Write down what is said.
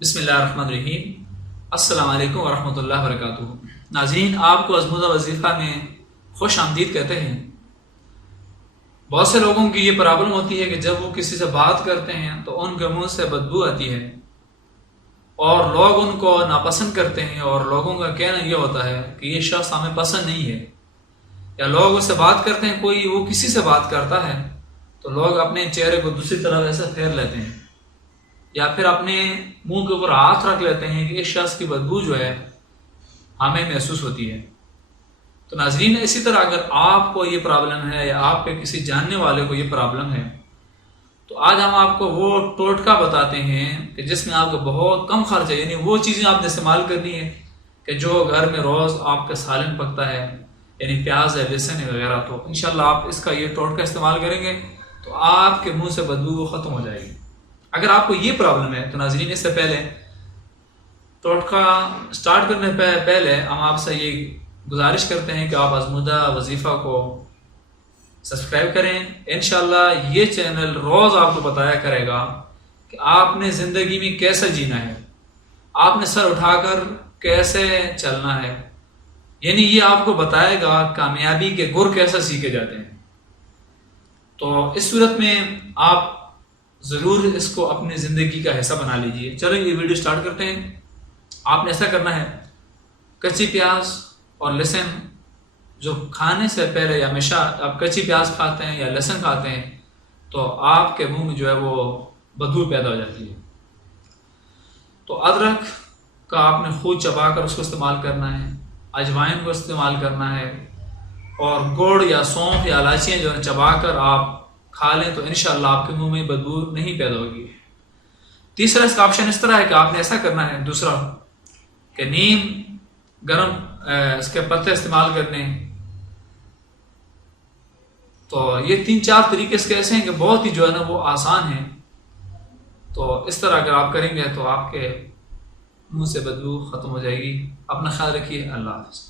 بسم اللہ الرحمن الرحیم۔ السلام علیکم ورحمۃ اللہ وبرکاتہ۔ ناظرین، آپ کو ازمودہ وظیفہ میں خوش آمدید کہتے ہیں۔ بہت سے لوگوں کی یہ پرابلم ہوتی ہے کہ جب وہ کسی سے بات کرتے ہیں تو ان کے منہ سے بدبو آتی ہے اور لوگ ان کو ناپسند کرتے ہیں، اور لوگوں کا کہنا یہ ہوتا ہے کہ یہ شخص ہمیں پسند نہیں ہے، یا لوگ اس سے بات کرتے ہیں، کوئی وہ کسی سے بات کرتا ہے تو لوگ اپنے چہرے کو دوسری طرف ایسے پھیر لیتے ہیں، یا پھر اپنے منہ کے اوپر ہاتھ رکھ لیتے ہیں کہ اس شخص کی بدبو جو ہے ہمیں محسوس ہوتی ہے۔ تو ناظرین، اسی طرح اگر آپ کو یہ پرابلم ہے یا آپ کے کسی جاننے والے کو یہ پرابلم ہے تو آج ہم آپ کو وہ ٹوٹکا بتاتے ہیں کہ جس میں آپ کو بہت کم خرچ ہے، یعنی وہ چیزیں آپ نے استعمال کرنی ہے کہ جو گھر میں روز آپ کا سالن پکتا ہے، یعنی پیاز ہے، لہسن ہے وغیرہ۔ تو انشاءاللہ آپ اس کا یہ ٹوٹکا استعمال کریں گے تو آپ کے منہ سے بدبو ختم ہو جائے گی۔ اگر آپ کو یہ پرابلم ہے تو ناظرین، اس سے پہلے ٹوٹکا سٹارٹ کرنے پہلے ہم آپ سے یہ گزارش کرتے ہیں کہ آپ ازمودہ وظیفہ کو سبسکرائب کریں۔ انشاءاللہ یہ چینل روز آپ کو بتایا کرے گا کہ آپ نے زندگی میں کیسے جینا ہے، آپ نے سر اٹھا کر کیسے چلنا ہے، یعنی یہ آپ کو بتائے گا کامیابی کے گر کیسے سیکھے جاتے ہیں۔ تو اس صورت میں آپ ضرور اس کو اپنی زندگی کا حصہ بنا لیجئے۔ چلیں یہ ویڈیو سٹارٹ کرتے ہیں۔ آپ نے ایسا کرنا ہے، کچی پیاز اور لہسن جو کھانے سے پہلے، یا ہمیشہ آپ کچی پیاز کھاتے ہیں یا لہسن کھاتے ہیں تو آپ کے منہ میں جو ہے وہ بدبو پیدا ہو جاتی ہے، تو ادرک کا آپ نے خود چبا کر اس کو استعمال کرنا ہے، اجوائن کو استعمال کرنا ہے، اور گڑ یا سونف یا الائچیاں جو ہے چبا کر آپ کھا لیں تو انشاءاللہ آپ کے منہ میں بدبو نہیں پیدا ہوگی۔ تیسرا اس کا آپشن اس طرح ہے کہ آپ نے ایسا کرنا ہے، دوسرا کہ نیم گرم اس کے پتے استعمال کرنے۔ تو یہ 3-4 طریقے اس کے ایسے ہیں کہ بہت ہی جو ہے نا وہ آسان ہیں۔ تو اس طرح اگر آپ کریں گے تو آپ کے منہ سے بدبو ختم ہو جائے گی۔ اپنا خیال رکھیے، اللہ حافظ۔